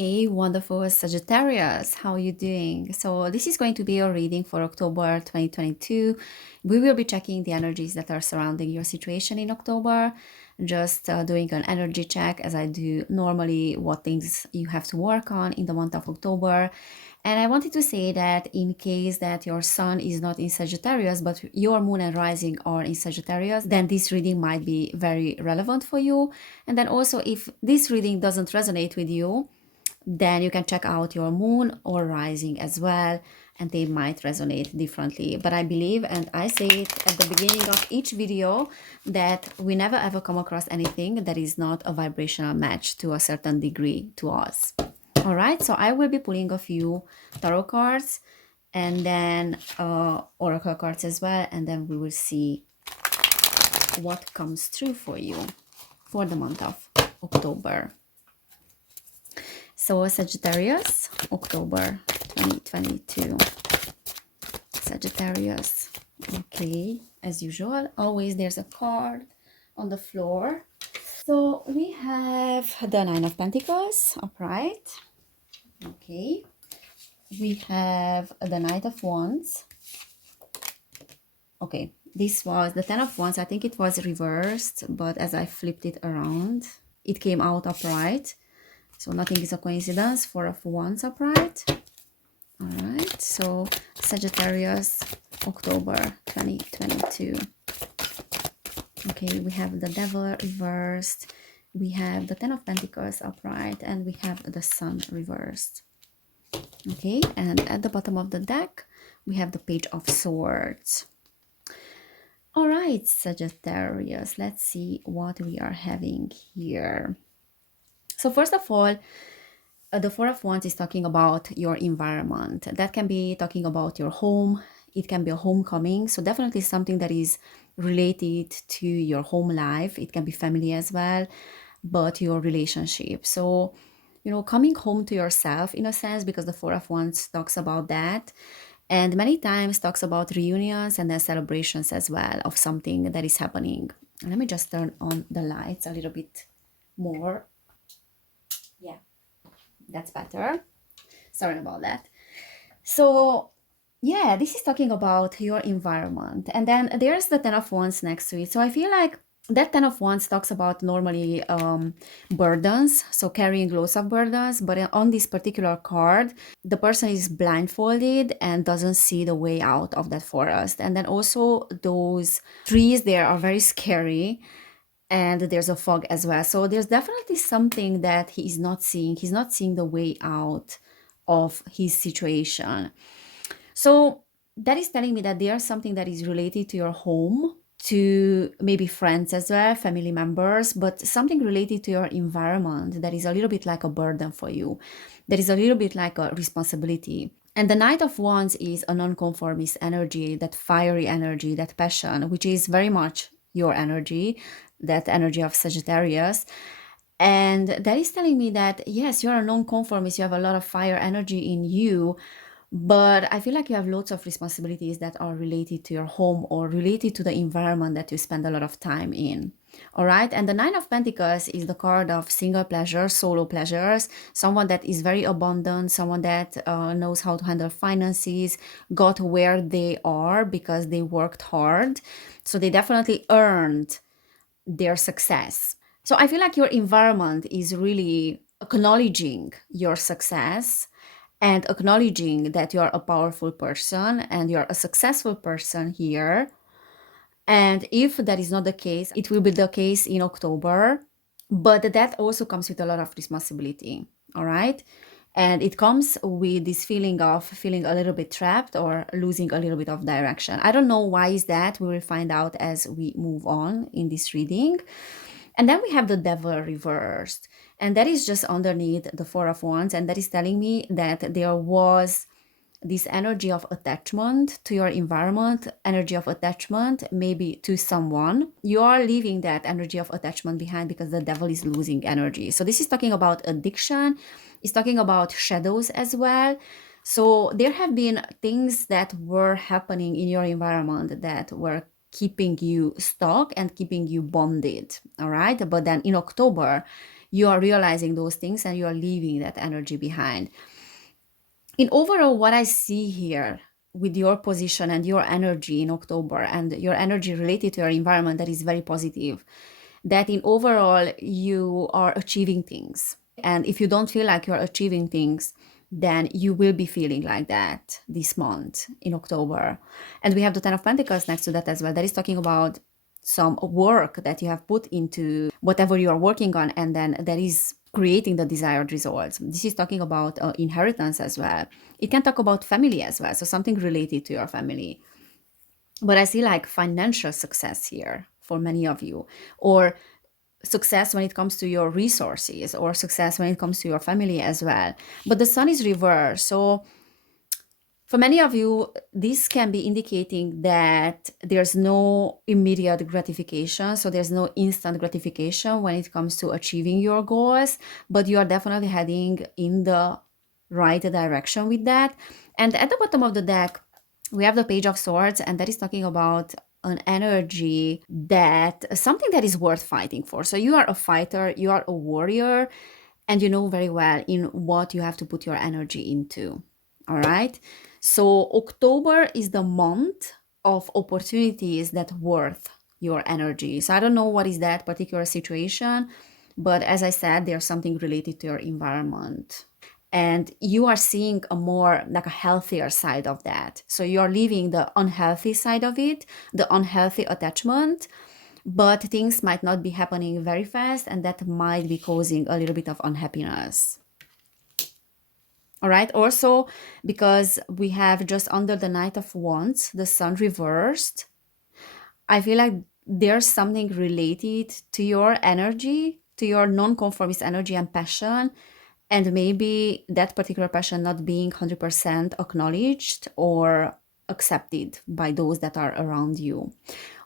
Hey, wonderful Sagittarius, how are you doing? So, this is going to be your reading for October 2022. We will be checking the energies that are surrounding your situation in October, just doing an energy check as I do normally, what things you have to work on in the month of October. And I wanted to say that in case that your sun is not in Sagittarius, but your moon and rising are in Sagittarius, then this reading might be very relevant for you. And then also, if this reading doesn't resonate with you, then you can check out your moon or rising as well, and they might resonate differently. But I believe, and I say it at the beginning of each video, that we never ever come across anything that is not a vibrational match to a certain degree to us. All right, so I will be pulling a few tarot cards and then oracle cards as well, and then we will see what comes through for you for the month of October. So Sagittarius, October 2022. Sagittarius. Okay, as usual, always there's a card on the floor. So we have the Nine of Pentacles, upright. Okay. We have the Knight of Wands. Okay, this was the Ten of Wands. I think it was reversed, but as I flipped it around, it came out upright. So nothing is a coincidence. Four of Wands upright. All right. So Sagittarius, October 2022. Okay, we have the Devil reversed. We have the Ten of Pentacles upright, and we have the Sun reversed. Okay, and at the bottom of the deck, we have the Page of Swords. All right, Sagittarius, let's see what we are having here. So first of all, the Four of Wands is talking about your environment. That can be talking about your home. It can be a homecoming. So definitely something that is related to your home life. It can be family as well, but your relationship. So, coming home to yourself in a sense, because the Four of Wands talks about that. And many times talks about reunions and then celebrations as well of something that is happening. Let me just turn on the lights a little bit more. Yeah, that's better. Sorry about that. So yeah, this is talking about your environment. And then there's the Ten of Wands next to it. So I feel like that Ten of Wands talks about normally burdens, so carrying loads of burdens. But on this particular card, the person is blindfolded and doesn't see the way out of that forest. And then also those trees there are very scary, and there's a fog as well. So there's definitely something that he is not seeing. He's not seeing the way out of his situation. So that is telling me that there's something that is related to your home, to maybe friends as well, family members, but something related to your environment that is a little bit like a burden for you. That is a little bit like a responsibility. And the Knight of Wands is a nonconformist energy, that fiery energy, that passion, which is very much your energy, that energy of Sagittarius. And that is telling me that, yes, you're a nonconformist, you have a lot of fire energy in you, but I feel like you have lots of responsibilities that are related to your home or related to the environment that you spend a lot of time in. All right. And the Nine of Pentacles is the card of single pleasure, solo pleasures, someone that is very abundant, someone that knows how to handle finances, got where they are because they worked hard. So they definitely earned their success. So I feel like your environment is really acknowledging your success and acknowledging that you are a powerful person and you're a successful person here. And if that is not the case, it will be the case in October. But that also comes with a lot of responsibility. All right. And it comes with this feeling of feeling a little bit trapped or losing a little bit of direction. I don't know why is that. We will find out as we move on in this reading. And then we have the Devil reversed. And that is just underneath the Four of Wands. And that is telling me that there was this energy of attachment to your environment, energy of attachment maybe to someone. You are leaving that energy of attachment behind because the Devil is losing energy. So this is talking about addiction. It's talking about shadows as well. So there have been things that were happening in your environment that were keeping you stuck and keeping you bonded. All right. But then in October, you are realizing those things and you are leaving that energy behind. In overall, what I see here with your position and your energy in October and your energy related to your environment, that is very positive, that in overall you are achieving things. And if you don't feel like you're achieving things, then you will be feeling like that this month in October. And we have the Ten of Pentacles next to that as well. That is talking about some work that you have put into whatever you are working on, and then that is creating the desired results. This is talking about inheritance as well. It can talk about family as well, so something related to your family. But I see like financial success here for many of you, or success when it comes to your resources, or success when it comes to your family as well. But the sun is reversed, so for many of you, this can be indicating that there's no immediate gratification. So there's no instant gratification when it comes to achieving your goals, but you are definitely heading in the right direction with that. And at the bottom of the deck, we have the Page of Swords, and that is talking about an energy, that something that is worth fighting for. So you are a fighter, you are a warrior, and you know very well in what you have to put your energy into. All right. So October is the month of opportunities that worth your energy. So I don't know what is that particular situation, but as I said, there's something related to your environment. And you are seeing a more like a healthier side of that. So you're leaving the unhealthy side of it, the unhealthy attachment, but things might not be happening very fast, and that might be causing a little bit of unhappiness. All right. Also, because we have just under the Knight of Wands, the Sun reversed, I feel like there's something related to your energy, to your non-conformist energy and passion, and maybe that particular passion not being 100% acknowledged or accepted by those that are around you,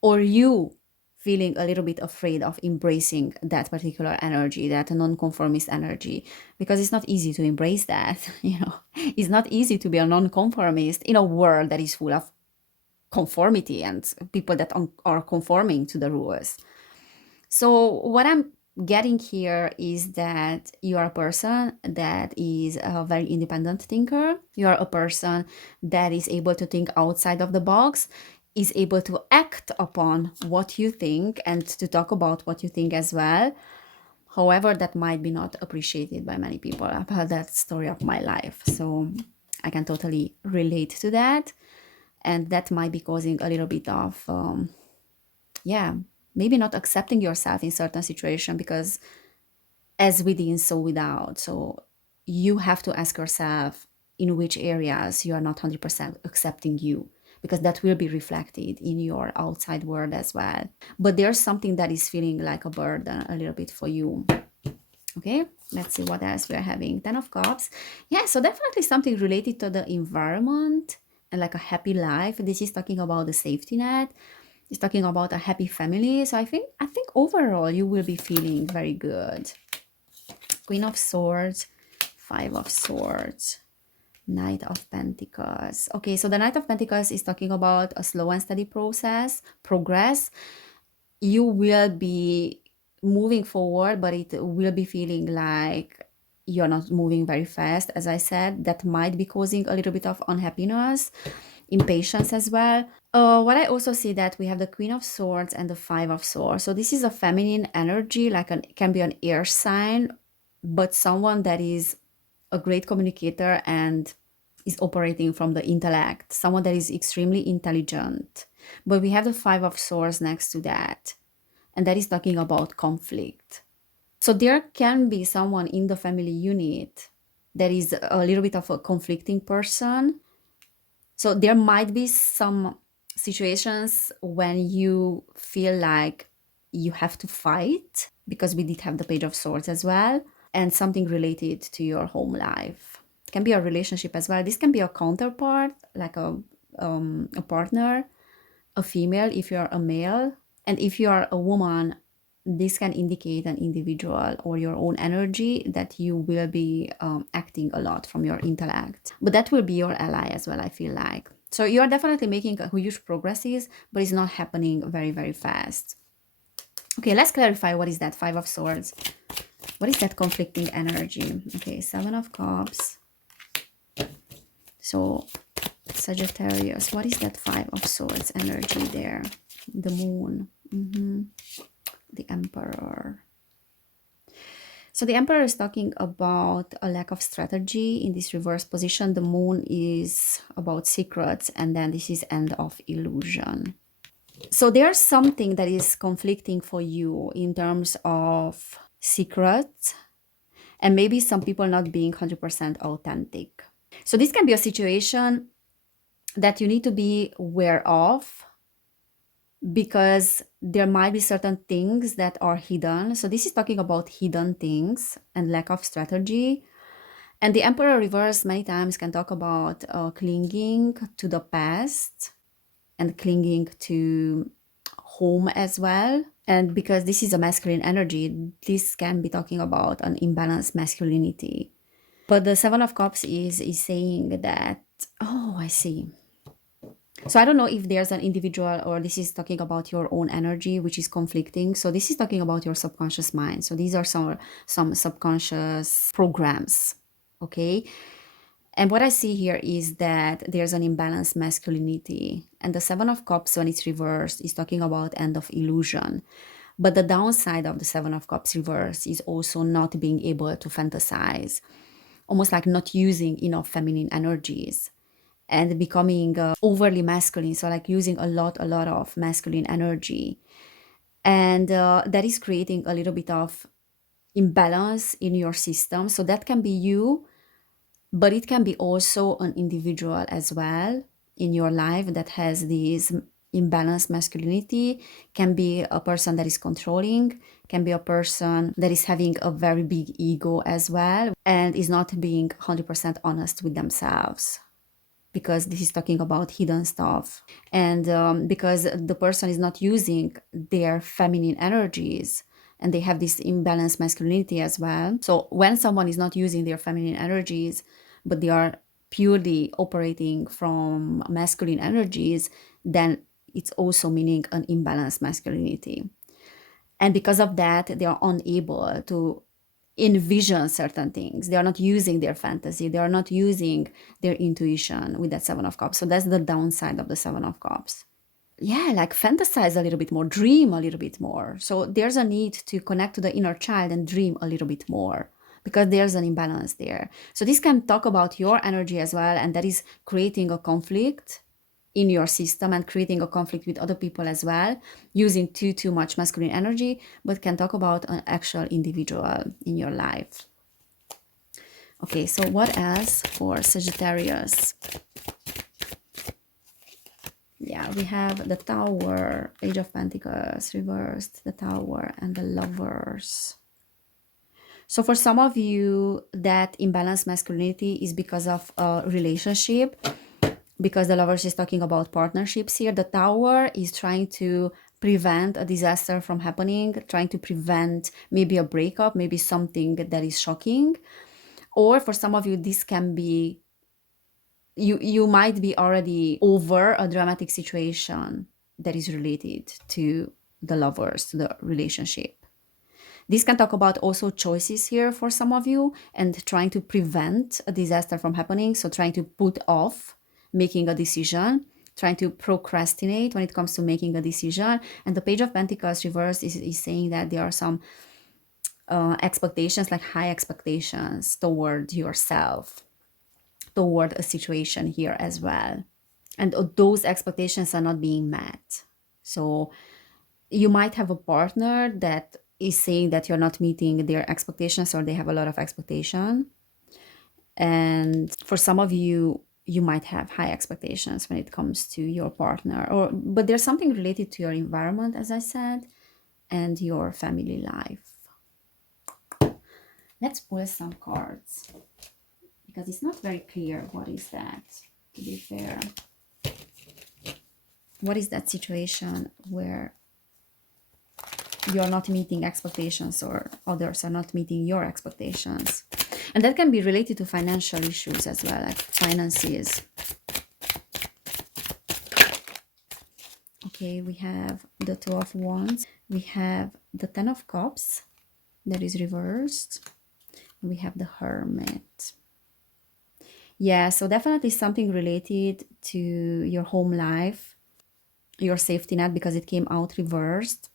or you feeling a little bit afraid of embracing that particular energy, that non-conformist energy, because it's not easy to embrace that. It's not easy to be a non-conformist in a world that is full of conformity and people that are conforming to the rules. So what I'm getting here is that you are a person that is a very independent thinker. You are a person that is able to think outside of the box, is able to act upon what you think and to talk about what you think as well. However, that might be not appreciated by many people. I've heard that story of my life, so I can totally relate to that. And that might be causing a little bit of, maybe not accepting yourself in certain situation, because as within, so without. So you have to ask yourself in which areas you are not 100% accepting you, because that will be reflected in your outside world as well. But there's something that is feeling like a burden a little bit for you. Okay, let's see what else we are having. 10 of Cups. Yeah, so definitely something related to the environment and like a happy life. This is talking about the safety net. It's talking about a happy family. So I think overall you will be feeling very good. Queen of Swords, 5 of Swords, Knight of Pentacles. Okay, so the Knight of Pentacles is talking about a slow and steady progress. You will be moving forward, but it will be feeling like you're not moving very fast. As I said, that might be causing a little bit of unhappiness, impatience as well. What I also see that we have the Queen of Swords and the 5 of Swords. So this is a feminine energy, like can be an air sign, but someone that is a great communicator and is operating from the intellect, someone that is extremely intelligent. But we have the 5 of Swords next to that, and that is talking about conflict. So there can be someone in the family unit that is a little bit of a conflicting person. So there might be some situations when you feel like you have to fight, because we did have the Page of Swords as well, and something related to your home life. It can be a relationship as well. This can be a counterpart, like a partner, a female if you're a male. And if you are a woman, this can indicate an individual or your own energy that you will be acting a lot from your intellect. But that will be your ally as well, I feel like. So you are definitely making huge progresses, but it's not happening very, very fast. Okay, let's clarify what is that 5 of Swords. What is that conflicting energy? Okay, Seven of Cups. So Sagittarius, what is that Five of Swords energy there? The Moon, the Emperor. So the Emperor is talking about a lack of strategy in this reverse position. The Moon is about secrets, and then this is end of illusion. So there's something that is conflicting for you in terms of secrets, and maybe some people not being 100% authentic. So this can be a situation that you need to be aware of, because there might be certain things that are hidden. So this is talking about hidden things and lack of strategy. And the Emperor reverse many times can talk about clinging to the past and clinging to home as well. And because this is a masculine energy, this can be talking about an imbalanced masculinity. But the Seven of Cups is saying that, oh, I see. So I don't know if there's an individual, or this is talking about your own energy, which is conflicting. So this is talking about your subconscious mind. So these are some subconscious programs, okay? And what I see here is that there's an imbalanced masculinity. And the Seven of Cups, when it's reversed, is talking about end of illusion. But the downside of the Seven of Cups reverse is also not being able to fantasize, almost like not using enough feminine energies and becoming overly masculine. So like using a lot of masculine energy. And that is creating a little bit of imbalance in your system. So that can be you, but it can be also an individual as well in your life that has this imbalanced masculinity. Can be a person that is controlling, can be a person that is having a very big ego as well, and is not being 100% honest with themselves, because this is talking about hidden stuff. And because the person is not using their feminine energies, and they have this imbalanced masculinity as well. So when someone is not using their feminine energies, but they are purely operating from masculine energies, then it's also meaning an imbalanced masculinity. And because of that, they are unable to envision certain things. They are not using their fantasy. They are not using their intuition with that Seven of Cups. So that's the downside of the Seven of Cups. Yeah, like fantasize a little bit more, dream a little bit more. So there's a need to connect to the inner child and dream a little bit more, because there's an imbalance there. So this can talk about your energy as well, and that is creating a conflict in your system and creating a conflict with other people as well, using too much masculine energy, but can talk about an actual individual in your life. Okay, so what else for Sagittarius? Yeah, we have the Tower, Page of Pentacles reversed, the Tower, and the Lovers. So for some of you, that imbalanced masculinity is because of a relationship, because the Lovers is talking about partnerships here. The Tower is trying to prevent a disaster from happening, trying to prevent maybe a breakup, maybe something that is shocking. Or for some of you, this can be, you might be already over a dramatic situation that is related to the Lovers, to the relationship. This can talk about also choices here for some of you, and trying to prevent a disaster from happening. So trying to put off making a decision, trying to procrastinate when it comes to making a decision. And the Page of Pentacles reversed is saying that there are some expectations, like high expectations toward yourself, toward a situation here as well. And those expectations are not being met. So you might have a partner that is saying that you're not meeting their expectations, or they have a lot of expectation. And for some of you, you might have high expectations when it comes to your partner, or but there's something related to your environment, as I said, and your family life. Let's pull some cards, because it's not very clear what is that, to be fair. What is that situation where you're not meeting expectations, or others are not meeting your expectations? And that can be related to financial issues as well, like finances. Okay, we have the Two of Wands. We have the Ten of Cups. that is reversed. We have the Hermit. Yeah, so definitely something related to your home life, your safety net, because it came out reversed.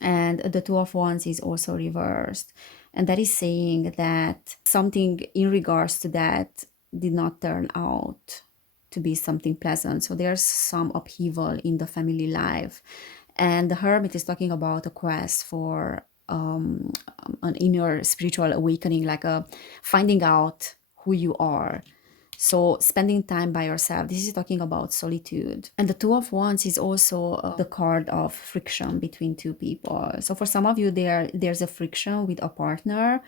And the Two of Wands is also reversed. And that is saying that something in regards to that did not turn out to be something pleasant. So there's some upheaval in the family life. And the Hermit is talking about a quest for an inner spiritual awakening, like a finding out who you are. So spending time by yourself, this is talking about solitude. And the Two of Wands is also the card of friction between two people. So for some of you, there's a friction with a partner.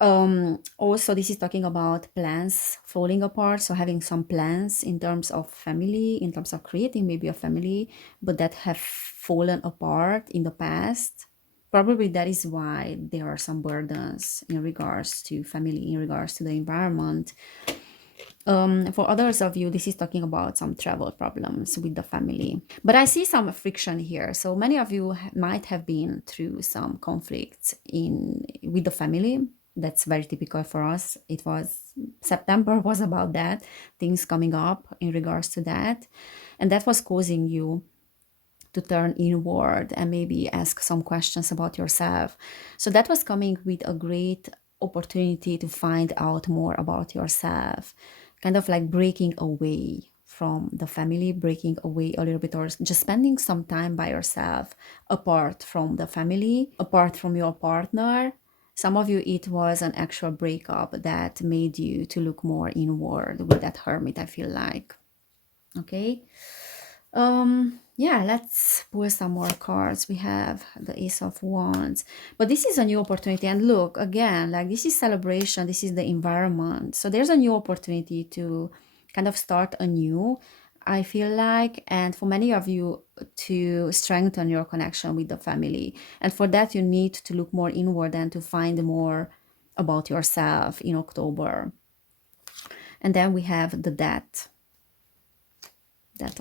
Also, this is talking about plans falling apart. So having some plans in terms of family, in terms of creating maybe a family, but that have fallen apart in the past. Probably that is why there are some burdens in regards to family, in regards to the environment. For others of you, this is talking about some travel problems with the family. But I see some friction here. So many of you might have been through some conflicts with the family. That's very typical for us. It was September was about that, things coming up in regards to that. And that was causing you to turn inward and maybe ask some questions about yourself. So that was coming with a great opportunity to find out more about yourself, kind of like breaking away from the family, breaking away a little bit, or just spending some time by yourself, apart from the family, apart from your partner. Some of you, it was an actual breakup that made you to look more inward with that Hermit, I feel like. Okay. Yeah, let's pull some more cards. We have the Ace of Wands, but this is a new opportunity. And look, again, like this is celebration, this is the environment. So there's a new opportunity to kind of start anew, I feel like, and for many of you to strengthen your connection with the family. And for that, you need to look more inward and to find more about yourself in October. And then we have the Death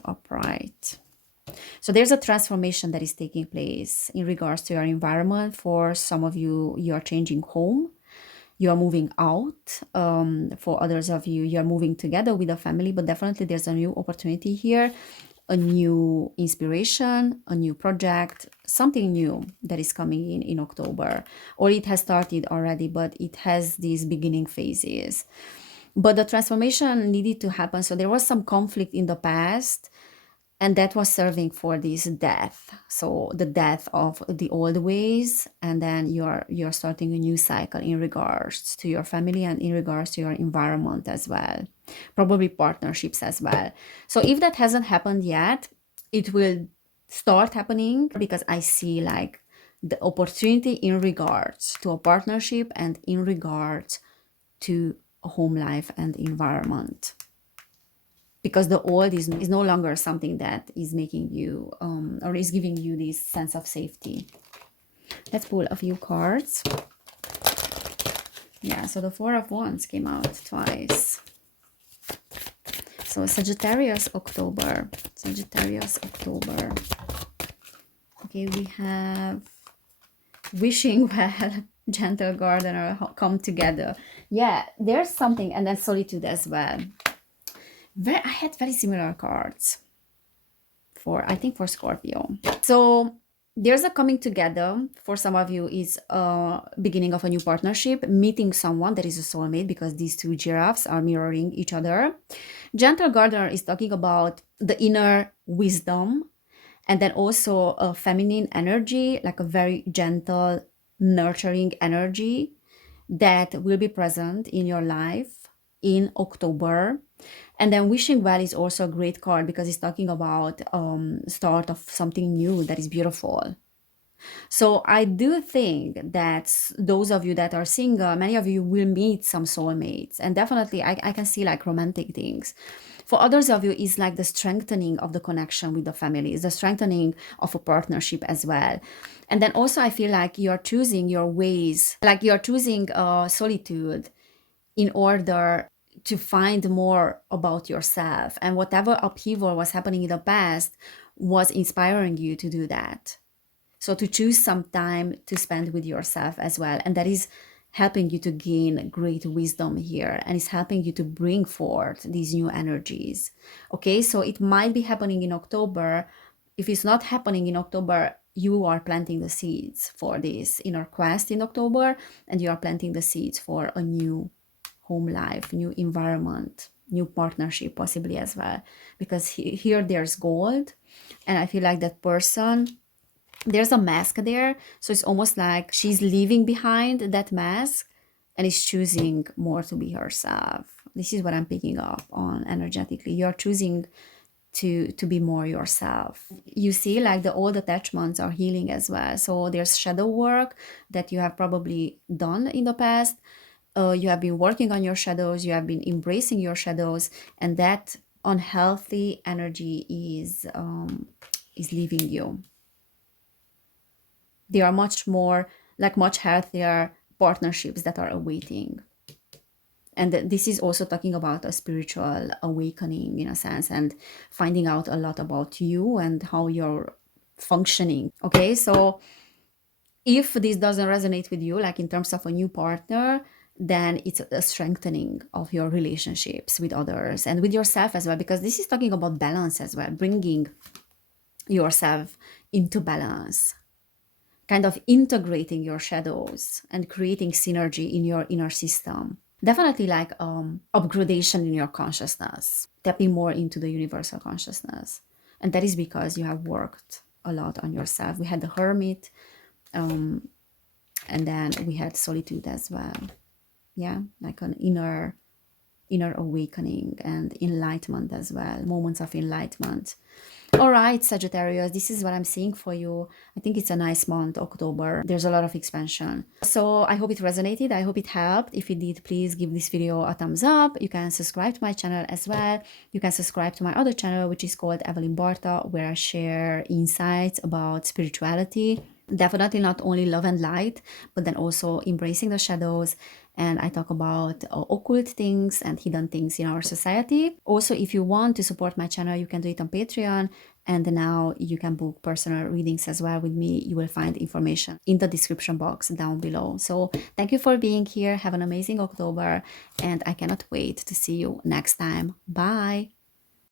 upright. So there's a transformation that is taking place in regards to your environment. For some of you, you are changing home, you are moving out. For others of you, you are moving together with a family, but definitely there's a new opportunity here, a new inspiration, a new project, something new that is coming in October, or it has started already, but it has these beginning phases. But the transformation needed to happen. So there was some conflict in the past, and that was serving for this death. So the death of the old ways, and then you're starting a new cycle in regards to your family and in regards to your environment as well, probably partnerships as well. So if that hasn't happened yet, it will start happening, because I see like the opportunity in regards to a partnership and in regards to a home life and environment, because the old is no longer something that is making you or is giving you this sense of safety. Let's pull a few cards. Yeah, so the Four of Wands came out twice. So Sagittarius October. Sagittarius October. Okay, we have wishing well, gentle gardener, come together. Yeah, there's something, and then solitude as well. I had very similar cards I think for Scorpio. So there's a coming together. For some of you is a beginning of a new partnership, meeting someone that is a soulmate, because these two giraffes are mirroring each other. Gentle gardener is talking about the inner wisdom, and then also a feminine energy, like a very gentle, nurturing energy that will be present in your life in October. And then wishing well is also a great card, because it's talking about start of something new that is beautiful. So I do think that those of you that are single, many of you will meet some soulmates, and definitely I can see like romantic things. For others of you, is like the strengthening of the connection with the family, is the strengthening of a partnership as well. And then also I feel like you're choosing your ways, like you're choosing solitude in order to find more about yourself, and whatever upheaval was happening in the past was inspiring you to do that. So to choose some time to spend with yourself as well. And that is helping you to gain great wisdom here, and it's helping you to bring forth these new energies. Okay, so it might be happening in October. If it's not happening in October, you are planting the seeds for this inner quest in October, and you are planting the seeds for a new home life, new environment, new partnership, possibly as well. Because here there's gold, and I feel like that person, there's a mask there, so it's almost like she's leaving behind that mask and is choosing more to be herself. This is what I'm picking up on energetically. You're choosing to be more yourself. You see, like the old attachments are healing as well. So there's shadow work that you have probably done in the past. You have been working on your shadows, you have been embracing your shadows, and that unhealthy energy is leaving you. There are much more, like much healthier partnerships that are awaiting. And this is also talking about a spiritual awakening in a sense, and finding out a lot about you and how you're functioning. Okay, so if this doesn't resonate with you, like in terms of a new partner, then it's a strengthening of your relationships with others and with yourself as well, because this is talking about balance as well, bringing yourself into balance, kind of integrating your shadows and creating synergy in your inner system. Definitely like upgradation in your consciousness, tapping more into the universal consciousness. And that is because you have worked a lot on yourself. We had the hermit, and then we had solitude as well. Yeah, like an inner awakening and enlightenment as well, moments of enlightenment. All right, Sagittarius, this is what I'm seeing for you. I think it's a nice month, October. There's a lot of expansion. So I hope it resonated. I hope it helped. If it did, please give this video a thumbs up. You can subscribe to my channel as well. You can subscribe to my other channel, which is called Evelin Barta, where I share insights about spirituality. Definitely not only love and light, but then also embracing the shadows. And I talk about occult things and hidden things in our society. Also, if you want to support my channel, you can do it on Patreon. And now you can book personal readings as well with me. You will find information in the description box down below. So thank you for being here. Have an amazing October. And I cannot wait to see you next time. Bye.